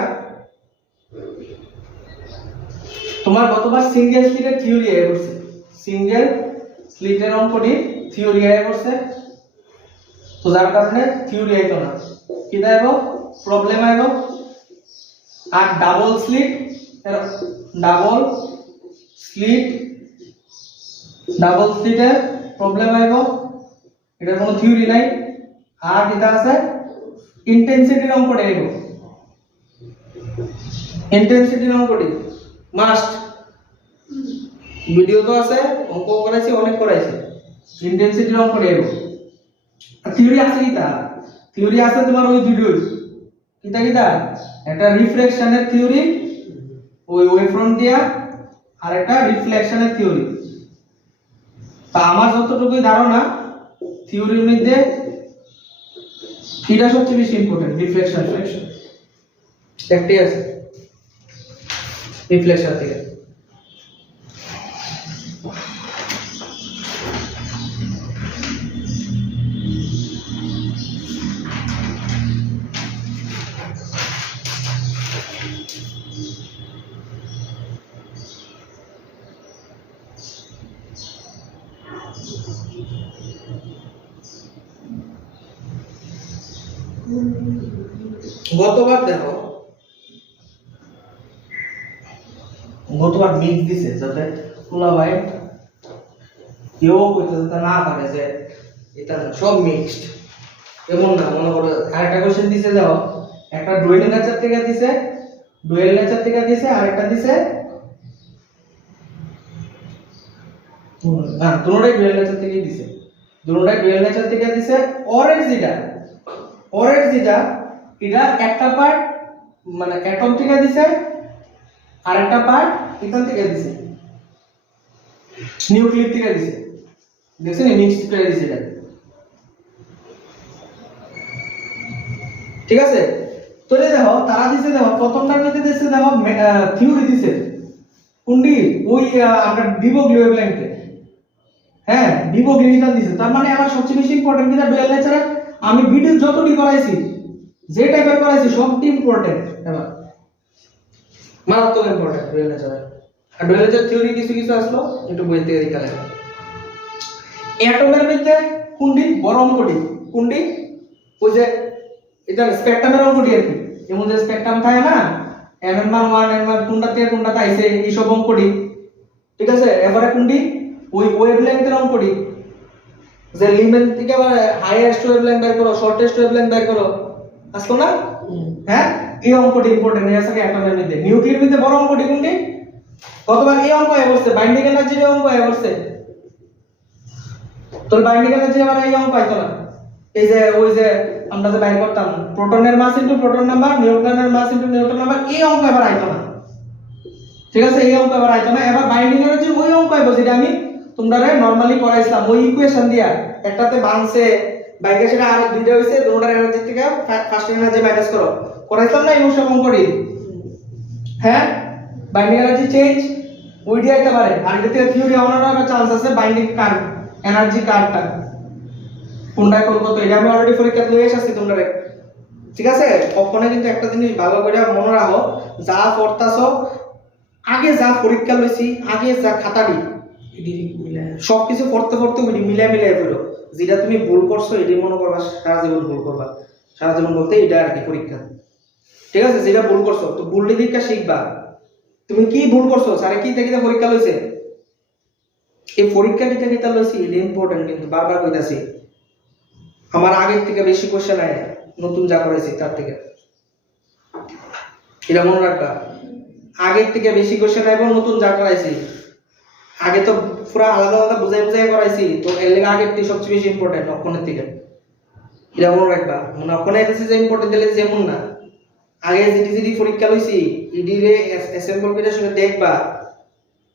তোমার গতবার সিঙ্গেল স্লিটের থিওরি আয় করছে, সিঙ্গেল স্লিটের অঙ্কটি থিওরি আয় করছে, তো যার কারণে থিওরি আইতো না, কি আইব প্রবলেম আইব। আর ডাবল স্লিটের প্রবলেম আইব, এটার কোনো থিওরি নাই। আর যেটা আছে ইন্টেন্সিটির অঙ্কটা আইব, ইন্টেন্সিটির অঙ্কটি মাস্ট, ভিডিও তো আছে, অঙ্ক করাইছি অনেক করাইছি, ইন্টেন্সিটির অঙ্কটা আইব। থিওরি আছে কিটা, থিওরি আছে তোমার ওই ভিডিও কিটা একটা রিফ্লেকশনের থিওরি ওই ওয়েভফ্রন্ট দিয়া, আর একটা রিফ্লেকশনের থিওরি। তা আমার যতটুকু ধারণা থিওরির মধ্যে কিটা সবচেয়ে বেশি ইম্পর্টেন্ট, রিফ্লেকশন একটি আছে রিফ্লেকশন থেকে। গতবার দেখো, গতবার মিক্স দিছে যাতে খোলা ভাই কেউ কইতে যাতে না পারে যে এটা সব মিক্সড, এমন না। মনে করো আরেকটা কোশ্চেন দিছে, দাও একটা ডুয়েল নেচার থেকে দিছে, আর একটা দিছে না, দুটোটাই ডুয়েল নেচার থেকে দিছে, অরেঞ্জ যেটা এটা একটা পার্ট মানে অ্যাটম থেকে দিছে, আর একটা পার্ট এখান থেকে দিছে নিউক্লিয়াস থেকে দিছে, দেখছেন মিক্সড করে দিছে এটা, ঠিক আছে। তো দেখো তারা দিছে, দেখো প্রথমটার মধ্যে দিছে, দেখো থিওরি দিছে কোনটি ওই আমরা ডিভোগ্লি ওয়েভলেংথে, হ্যাঁ ডিভোগ্লি এটা দিছে। তার মানে আমার সবচেয়ে বেশি ইম্পর্টেন্ট কিটা ডুয়াল নেচারে, আমি ভিডিও যতটি করাইছি যে টাইপের করাইছি সবটি ইম্পর্টেন্ট, এবার মারাত্মক ইম্পর্টেন্ট ডুয়াল নেচারে। আর ডুয়াল নেচার থিওরি কিছু কিছু আসলো একটু বই থেকে দেখা লাগে। অ্যাটমের মধ্যে কোনটি বড় অঙ্কটি, কোনটি ওই যে এটা স্পেকট্রামের অঙ্কটি আর কি, যেমন যে স্পেকট্রাম থাকে না n1 n1 কোনটা থেকে কোনটা আইছে এই সব অঙ্কটি, ঠিক আছে। এবারে কোনটি ওই ওয়েভলেংথের অঙ্কটি, যে লিমেন থেকে হাইয়েস্ট ওয়েভলেংথ বের করো, শর্টেস্ট ওয়েভলেংথ বের করো, আসলো না, হ্যাঁ এই অঙ্কটি ইম্পর্টেন্ট এর সাথে অ্যাটমের মধ্যে নিউক্লিয়ার মধ্যে বড় অঙ্কটি কোনটি কতবার এই অঙ্ক আয় বসছে বাইন্ডিং এনার্জির অঙ্ক আয় বসছে তো বাইন্ডিং এনার্জি আবার এই অঙ্ক আইতো না এই যে ওই যে আমরা যে বাইর করতাম প্রোটনের মাস ইনটু প্রোটন নাম্বার নিউট্রনের মাস ইনটু নিউট্রন নাম্বার এই অঙ্ক এবার আইতো না ঠিক আছে এই অঙ্ক এবার আইতো না এবার বাইন্ডিং এনার্জি ওই অঙ্ক আইবো যেটা আমি তোমরা নরমালি করাইছিলাম ওই ইকুয়েশন দিয়া একটাতে ভাঙছে বাইকে সেটা আর দুইটা হইছে দুটোর এনার্জি থেকে ফার্স্ট এনার্জি মাইনাস করো করাইতাম না এই সব অঙ্কটি হ্যাঁ বাইন্ডিং এনার্জি চেঞ্জ ওইটি আইতে পারে আর এটাতে থিওরি হওয়ার একটা চান্স আছে বাইন্ডিং কার্ভ এনার্জি কার্ভটা কোনটা করব তো এটা আমি অলরেডি পরীক্ষা লয়ে এসেছি তোমরা ঠিক আছে কখনো কিন্তু একটা জিনিস ভালো করে মনে রাখো যা পড়তাছো আগে যা পরীক্ষা লইছি আগে যা খাতাটি সবকিছু পড়তে পড়তে ওইটি মিলাই পড়ো যেটা তুমি ভুল করছো এটি মনে করবা সারা জীবন ভুল করবা সারা জীবন বলতে এটা আর কি পরীক্ষা ঠিক আছে যেটা ভুল করছো তো ভুলটি দিকটা শিখবা তুমি কি ভুল করছো স্যারে কি থেকে পরীক্ষা লইছে এই পরীক্ষা কিতা লইছি এটা ইম্পর্টেন্ট কিন্তু বারবার কইতাছি আমার আগের থেকে বেশি কোশ্চেন আয় নতুন যা করেছি তার থেকে এটা মনে রাখবা আগের থেকে বেশি কোশ্চেন আইব নতুন যা করাইছি আগে তো পুরো আলাদা আলাদা বুঝাই করাইছি তো এর লাগে আগের থেকে সবচেয়ে বেশি ইম্পর্টেন্ট অক্ষণের থেকে এটা মনে রাখবা মানে অক্ষণে এসেছে যে ইম্পর্টেন্ট দিলে যেমন না আগে জিডি পরীক্ষা লইছি ইডি রে অ্যাসেম্বল করে শুনে দেখবা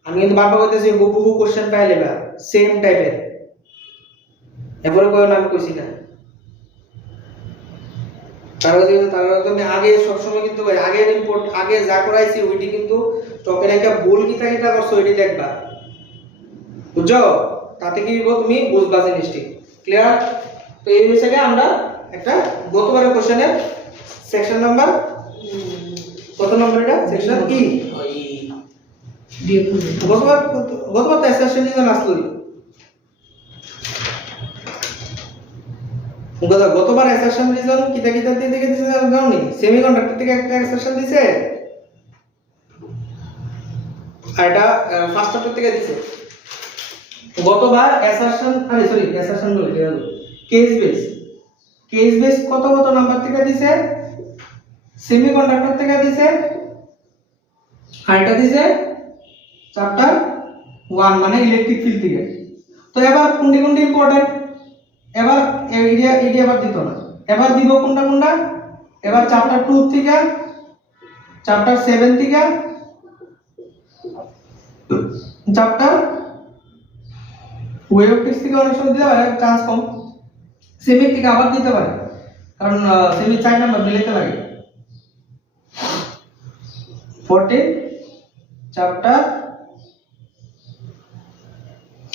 আমি কিন্তু বারবার কইতেছি হুবহু কোশ্চেন পাই লেবা সেম টাইপের এরপরে কই না আমি কইছি না তার তুমি আগে সব সময় কিন্তু আগে রিপোর্ট আগে যা করাইছি ওইটি কিন্তু স্টকের একটা ভুল কিটা করছো ওইটি দেখবা বুঝছো তাতে কি হইব তুমি বুঝবা জিনিসটি ক্লিয়ার তো এই বিষয়ে আমরা একটা গতবারের কোশ্চেনের সেকশন নাম্বার কত নম্বর এটা সেকশন ই গতবার তো এসএসএন ডিজাইন আসলো গতবার এসএসএন ডিজাইন কিটা দিয়ে দেখে দিছে জানোনি সেমিকন্ডাক্টর থেকে একটা এসএসএন দিছে আর এটা ফার্স্ট চ্যাপ্টার থেকে দিছে গতবার এসএসএন বলে গেল কেস বেস কত নাম্বার থেকে দিছে সেমিকন্ডাক্টর থেকে দিছে আর এটা দিছে চ্যাপ্টার 1 মানে ইলেকট্রিক ফিল্ড থেকে তো এবার কোনটি ইম্পর্টেন্ট এবার এরিয়া আবার দিত না এবার দিব কোনটা এবার চ্যাপ্টার 2 থেকে চ্যাপ্টার 7 থেকে চ্যাপ্টার ওয়েভ অপটিক্স থেকে অনেক সময় দিতে পারে চান্স কম সেমি থেকে আবার দিতে পারে কারণ সেমি 4 নাম্বার মিলাইতে লাগে 14 চ্যাপ্টার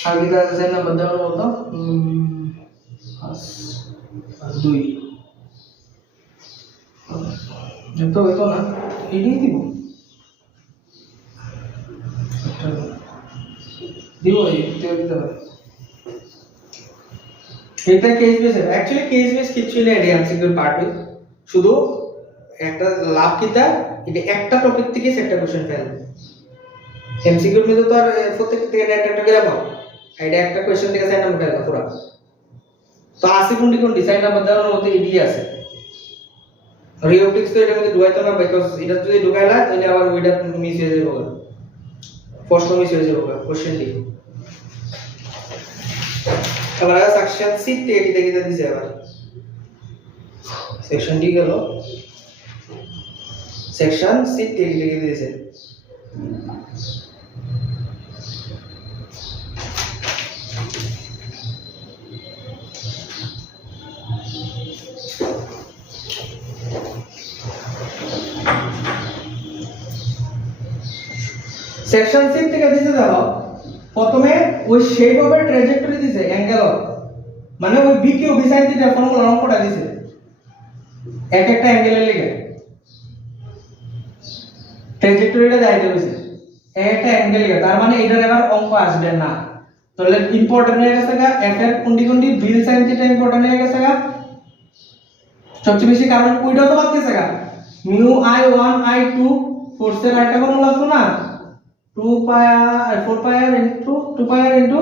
আগে का 4 নাম্বার দেওয়ার মতো 2 এতো হইতো না এটাই দিব এটা case base actually case base কিছু না এটা এমসিকিউর পার্ট শুধু একটা লাভ কিটা এটা একটা টপিক থেকে একটা কোশ্চেন ফেল এমসিকিউর মধ্যে তো আর প্রত্যেক থেকে একটা করে পাও এটা একটা কোশ্চেন থেকে 4 নাম্বার ফেল পুরো তো আসে কোনটি 4 নাম্বার দেওয়ার মধ্যে এডি আছে রিওপটিক্স তো এটা মধ্যে ঢুকাইতো না বিকজ এটা যদি ঢুকাইলা তাহলে আবার ওইটা মিস হয়ে যাবে প্রশ্ন মিস হয়ে যাবে কোশ্চেন দি আবার সেকশন সি থেকে দেখে দিছে আবার সেকশন ডি গেল সেকশন সি থেকে দেখে দিয়েছে সেকশন 6 থেকে দিতে দাও প্রথমে ওই শেপ অফ এ ট্র্যাজেক্টরি দিছে অ্যাঙ্গেল মানে ওই B Q B sin theta formula অঙ্কটা দিছে এক একটা অ্যাঙ্গেলের লাগি ট্র্যাজেক্টরিটা যাইতে হইছে একটা অ্যাঙ্গেল লাগি তার মানে এটার এবার অঙ্ক আসবে না তাহলে ইম্পর্টেন্ট হয়ে গেছে গা এফ এর কোনটি বি sin থিটা ইম্পর্টেন্ট হয়ে গেছে গা সবচেয়ে বেশি কারণ ওইটা তো বাদ গেছে গা মিউ i1 i2 ফোর্সের একটা ফর্মুলা আছে না 2 pi r 4 pi r into 2 pi r into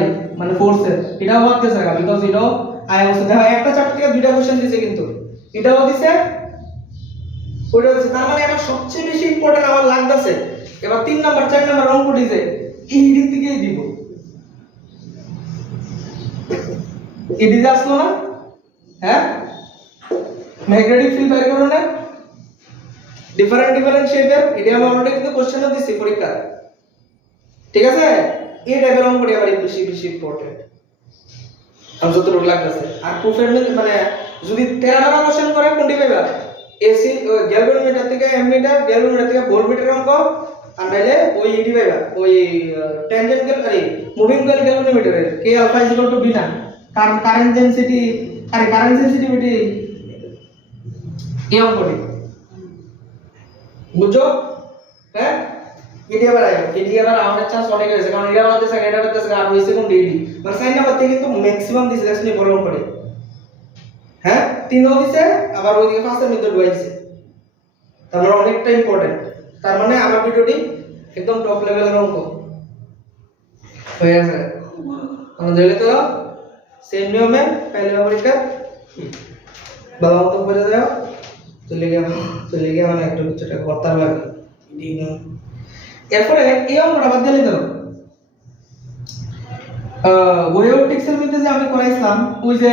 l মানে ফোর্সের এটাও বাদ গেছে গা বিকজ এটাও আই আছে দেখো একটা চ্যাপ্টার থেকে দুইটা কোশ্চেন দিছে কিন্তু এটাও দিছে ওইটা হচ্ছে তার মানে আমার সবচেয়ে বেশি ইম্পর্টেন্ট আমার লাগতেছে এবার 3 নাম্বার 4 নাম্বার অঙ্ক দিছে এই দিক থেকেই দিব এই দিকে আসলো না হ্যাঁ ম্যাগনেটিক ফিল্ড বের করো না ডিফারেন্ট শেপের এটা আমি অলরেডি কিন্তু কোশ্চেনও দিছি পরীক্ষা ঠিক আছে এই টাইপের অঙ্কটি আবার বেশি বেশি ইম্পর্টেন্ট আর যতটুকু লাগতেছে আর প্রুফের মানে যদি 13 নম্বর কোশ্চেন করে কোনটি পাইবা এসি গ্যালভানোমিটার থেকে অ্যামিটার গ্যালভানোমিটার থেকে ভোল্টমিটার অঙ্ক আর নাইলে ওই ইডি পাইবা ওই ট্যানজেন্টাল আরে মুভিং কয়েল গ্যালভানোমিটারের K alpha equal to B না কারেন্ট ডেনসিটি আরে কারেন্ট সেনসিটিভিটি এই অঙ্কটি বুঝছো হ্যাঁ এটি আবার আমাদের চান্স অনেক হয়েছে কারণ এটা আমাদের সেকেন্ড এটা আমাদের আর হইছে কোন ডিডি মানে সাইন নাম্বার থেকে কিন্তু ম্যাক্সিমাম দিছে দেখছেন বড় করে হ্যাঁ তিনও দিছে আবার ওইদিকে ফার্স্টের মধ্যে ঢুকাইছে তার মানে অনেকটা ইম্পর্টেন্ট তার মানে আমার ভিডিওটি একদম টপ লেভেলের অঙ্ক হয়ে গেছে আমাদের তো সেম নিয়মে পहले পরীক্ষা ভালো মতো করে দাও চলে গিয়ে মানে একটু কিছুটা করতে লাগবে এরপরে এই অঙ্কটা বাদ দিয়ে দিলাম ওয়েওটিক্সের মধ্যে যে আমি করাইছিলাম ওই যে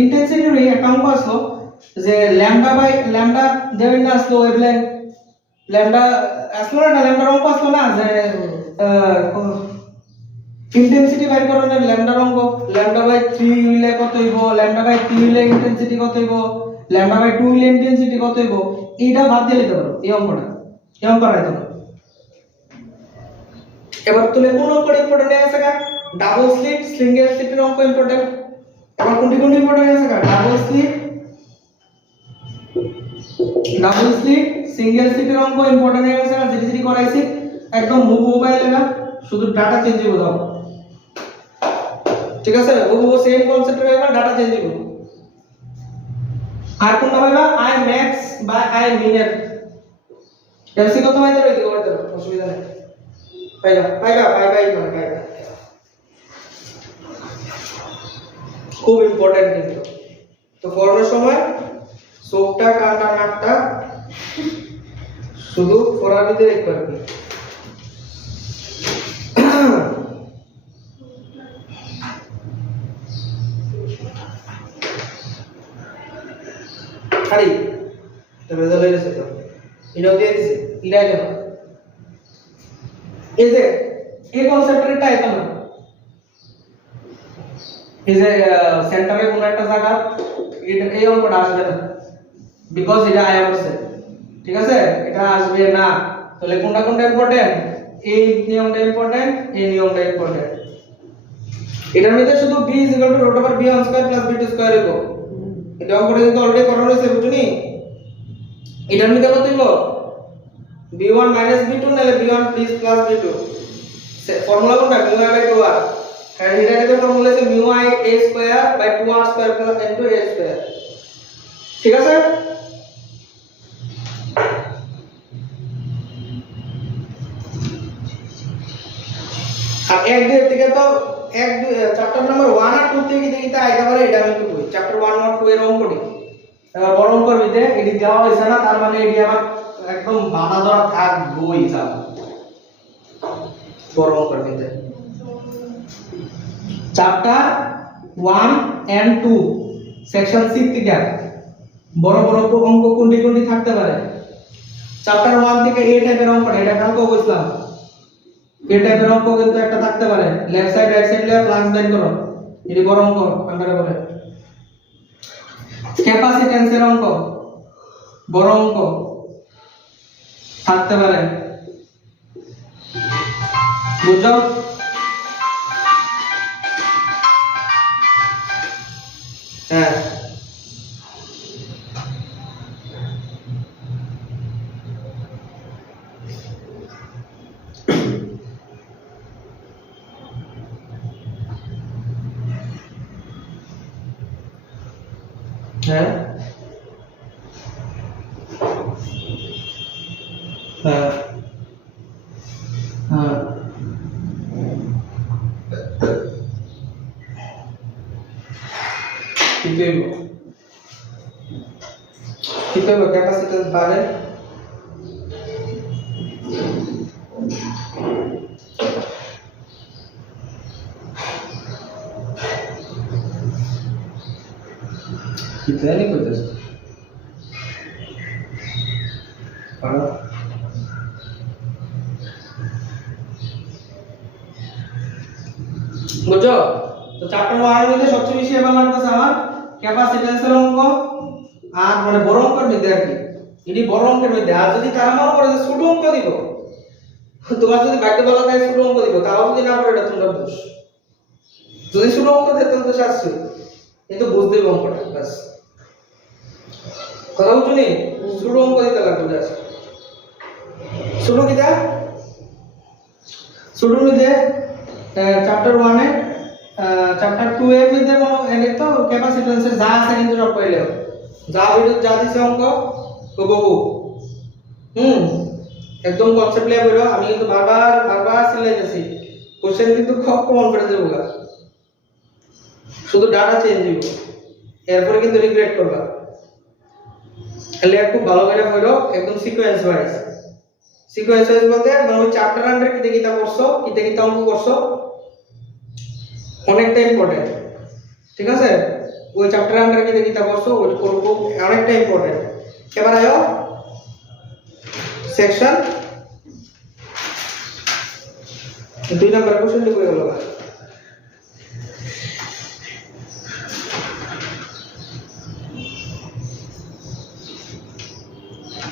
ইন্টেন্সিটির একটা অঙ্ক আসলো যে ল্যামডা বাই ল্যামডা দেবেন না আসলো এবেলেন ল্যামডা আসলো না ল্যামডার অঙ্ক আসলো না যে ইন্টেন্সিটি বাই করণের ল্যামডার অঙ্ক ল্যামডা বাই 3 হইলে কত হইব ল্যামডা বাই 3 হইলে ইন্টেন্সিটি কত হইব ল্যামডা বাই 2 হইলে ইন্টেন্সিটি কত হইব এইটা বাদ দিয়ে দিতে পারো এই অঙ্কটা রাইতো এবার তুমি কোন অঙ্কটা ইম্পর্টেন্ট আছে কা ডাবল স্লিট সিঙ্গেল স্লিটের অঙ্ক ইম্পর্টেন্ট এবার কোনটি ইম্পর্টেন্ট আছে কা ডাবল স্লিট সিঙ্গেল স্লিটের অঙ্ক ইম্পর্টেন্ট আছে কা যেটি করাইছি একদম মোবাইল লাগা শুধু ডাটা চেঞ্জ হয়ে দাও ঠিক আছে ও সেম কনসেপ্ট এর ডাটা চেঞ্জ হবে আর কোনটা পাইবা আই ম্যাক্স বাই আই মিনের এলসি কত পাইতে রইতে পারতে অসুবিধা নেই পাইবা খুব ইম্পর্টেন্ট কিন্তু তো পড়ানোর সময় চোখটা কানটা নাকটা শুধু পড়ার ভিতরে রাখবে খালি তবে দলে এসে তো এটাও দিয়ে দিছে এটা কেন এই যে এই কনসেপ্টটা এটা না এই যে সেন্টারে কোন একটা জায়গা এটা এই অঙ্কটা আসবে না বিকজ এটা আয়া করছে ঠিক আছে এটা আসবে না তাহলে কোনটা ইম্পর্টেন্ট এই নিয়মটা ইম্পর্টেন্ট এই নিয়মটা ইম্পর্টেন্ট এটার মধ্যে শুধু b b1 square plus b2 square হবে এটা অঙ্কটা কিন্তু অলরেডি করা হয়েছে বুঝুনি এটার মধ্যে কত হইব b1 b2 নালে b1 প্লাস b2 ফর্মুলা কোনটা μi/2r আর এটার ফর্মুলা আছে μi a square by 2r square plus n2 a square ঠিক আছে আর এক দুই থেকে তো এক চ্যাপ্টার নাম্বার 1 আর 2 থেকে দেখিতে আইতা পারে এটা আমি একটু কই চ্যাপ্টার 1 আর 2 এর অঙ্কটি এবার বড় অঙ্ক করবিতে এটি দেওয়া হইছে না তার মানে এটি আমার একদম বাধা ধরা থাকবই যাব বড় অঙ্ক করবিতে চ্যাপ্টার 1 এন্ড 2 সেকশন 6 থেকে বড় অঙ্ক কোনটি থাকতে পারে চ্যাপ্টার 1 থেকে এই টাইপের অঙ্ক এটা কালকে বলছিলাম এই টাইপের অঙ্ক কিন্তু একটা থাকতে পারে লেফট সাইড রাইট সাইড লিয়ে প্লাস লাইন করো এটি বড় অঙ্ক আন্ডারে বলে ক্যাপাসিট্যান্সের অঙ্ক বড় অঙ্ক থাকতে পারে বুঝছো হ্যাঁ হ্যাঁ হ্যাঁ হ্যাঁ ঠিক কি করবে ক্যাপাসিট্যান্স বাড়ে কি জানি কইতেছ পারো বুঝছো তো চ্যাপ্টার 1 এর মধ্যে সবচেয়ে বেশি এবার লাগতেছে আমার ক্যাপাসিট্যান্সের অঙ্ক আর মানে বড় অঙ্কের মধ্যে আর কি এটি বড় অঙ্কের মধ্যে আর যদি তারা মনে করে যে ছোট অঙ্ক দিব তোমার যদি ভাগ্য ভালো থাকে ছোট অঙ্ক দিব তাও যদি না পারো এটা তোমরা দোষ যদি ছোট অঙ্ক দেয় তাহলে তো শাস্তি কিন্তু বুঝতে হবে অঙ্কটা ব্যাস কথা বুঝছো নি ছোট অঙ্ক দিতে লাগবে জাস্ট ছোট কিটা ছোট মধ্যে চ্যাপ্টার 1 এ চ্যাপ্টার 2 এর মধ্যে এনে তো ক্যাপাসিট্যান্সের যা আছে কিন্তু সব কইলেও যা ভিডিও যা দিছে অঙ্ক তো বহু একদম কনসেপ্ট লে বলো আমি কিন্তু বারবার সিলাইতেছি কোশ্চেন কিন্তু খুব কমন করে দেবো শুধু ডাটা চেঞ্জ দিব এরপরে কিন্তু রিগ্রেট করবা খালি একটু ভালো করে বলো একদম সিকোয়েন্স ওয়াইজ বলতে মানে ওই চ্যাপ্টার আন্ডার কিতে কিতা করছো কিতে কিতা অঙ্ক করছো অনেকটা ইম্পর্টেন্ট ঠিক আছে ওই চ্যাপ্টার আন্ডার কিতে কিতা করছো ওই করব অনেকটা ইম্পর্টেন্ট এবার আয়ো সেকশন 2 নাম্বার কোশ্চেন লিখে গেল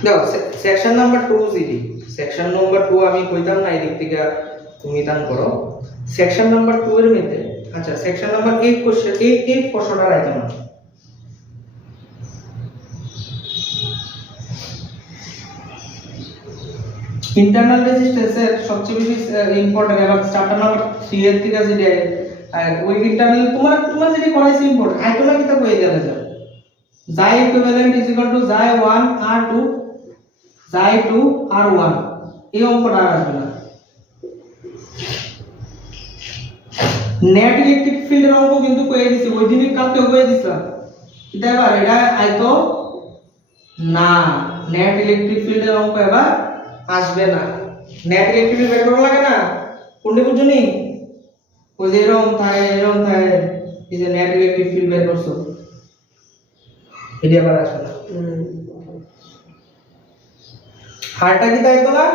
দেখো section number 2 GD section number 2 আমি কইতাম না এই দিক থেকে তুমি দান করো সেকশন নাম্বার 2 এর মধ্যে আচ্ছা সেকশন নাম্বার 8 কোশ্চেন এই প্রশ্নটা রাইট না ইন্টারনাল রেজিস্ট্যান্সের সবচেয়ে বেশি ইম্পর্টেন্ট এবং চ্যাপ্টার নাম্বার 3 এর থেকে যেটা ওই ইন্টারনাল তোমার যেটা করাইছে ইম্পর্টেন্ট আইটোলা কিতা কই দেয়া যায় জাই ইকুইভ্যালেন্ট ইজ ইকুয়াল টু জাই 1 আর 2 জাই 2 আর 1 এই অঙ্কটা আসবে না নেট ইলেকট্রিক ফিল্ডের অঙ্ক কিন্তু কইয়ে দিছি ওই দিনই কালকে কইয়ে দিছিলাম এটা এবার এটা আইতো না নেট ইলেকট্রিক ফিল্ডের অঙ্ক এবার আসবে না নেট ইলেকট্রিক ফিল্ড বের করা লাগে না কোনটা বুঝুনি ওই যে এরকম থাকে এই যে নেট ইলেকট্রিক ফিল্ড বের করছো এটা আবার আসবে না হারটা কি তাই তো না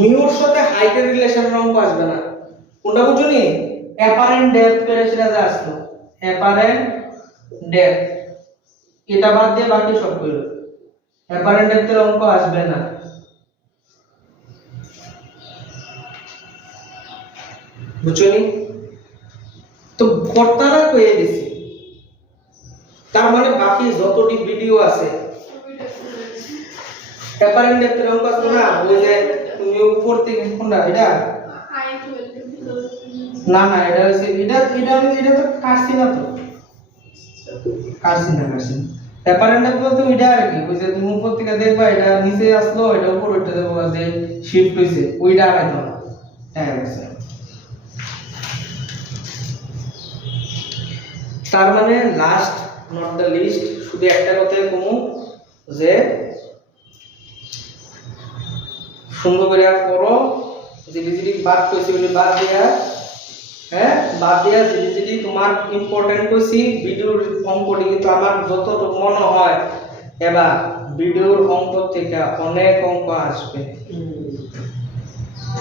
মিউর সাথে হাইটের রিলেশনের অঙ্ক আসবে না কোনটা বুঝুনি অ্যাপারেন্ট ডেপথ করে সেটা যা আসলো অ্যাপারেন্ট ডেপথ এটা বাদ দিয়ে বাকি সব কইলো অ্যাপারেন্ট ডেপথের অঙ্ক আসবে না বুঝছনি তো কর্তারা কইয়ে দিছি তার মানে বাকি যতটি ভিডিও আছে অ্যাপারেন্ট ডেপথের অঙ্ক আসবে না ওই যে তুমি উপর থেকে কোনটা এটা না এটা হচ্ছে এটা তো কাটছি না তো কাটছি অ্যাপারেন্ট ডেপথ বলতে ওইটা আর কি ওই যে তুমি উপর থেকে দেখবা এটা নিচে আসলো এটা উপর ওইটা দেখবা যে শিফট হইছে ওইটা আর আইতো না হ্যাঁ তার মানে লাস্ট নট দ্য লিস্ট শুধু একটা কথাই কমু যে সুন্দর করে পড়ো জিডি বাদ কইছি বলে বাদ দিয়া হ্যাঁ বাদ দিয়া জিডি তোমার ইম্পর্টেন্ট কইছি ভিডিওর অঙ্কটি কিন্তু আমার যতটুকু মনে হয় এবার ভিডিওর অঙ্ক থেকে অনেক অঙ্ক আসবে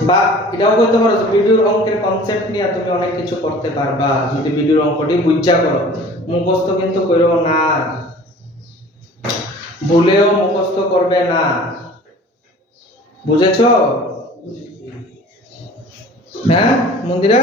বা এটাও বলতে পারো যে ভিডিওর অঙ্কের কনসেপ্ট নিয়ে তুমি অনেক কিছু করতে পারবা যদি ভিডিওর অঙ্কটি বুঝা করো মুখস্থ কিন্তু করো না ভুলেও মুখস্থ করবে না বুঝেছো হ্যাঁ মন্দিরা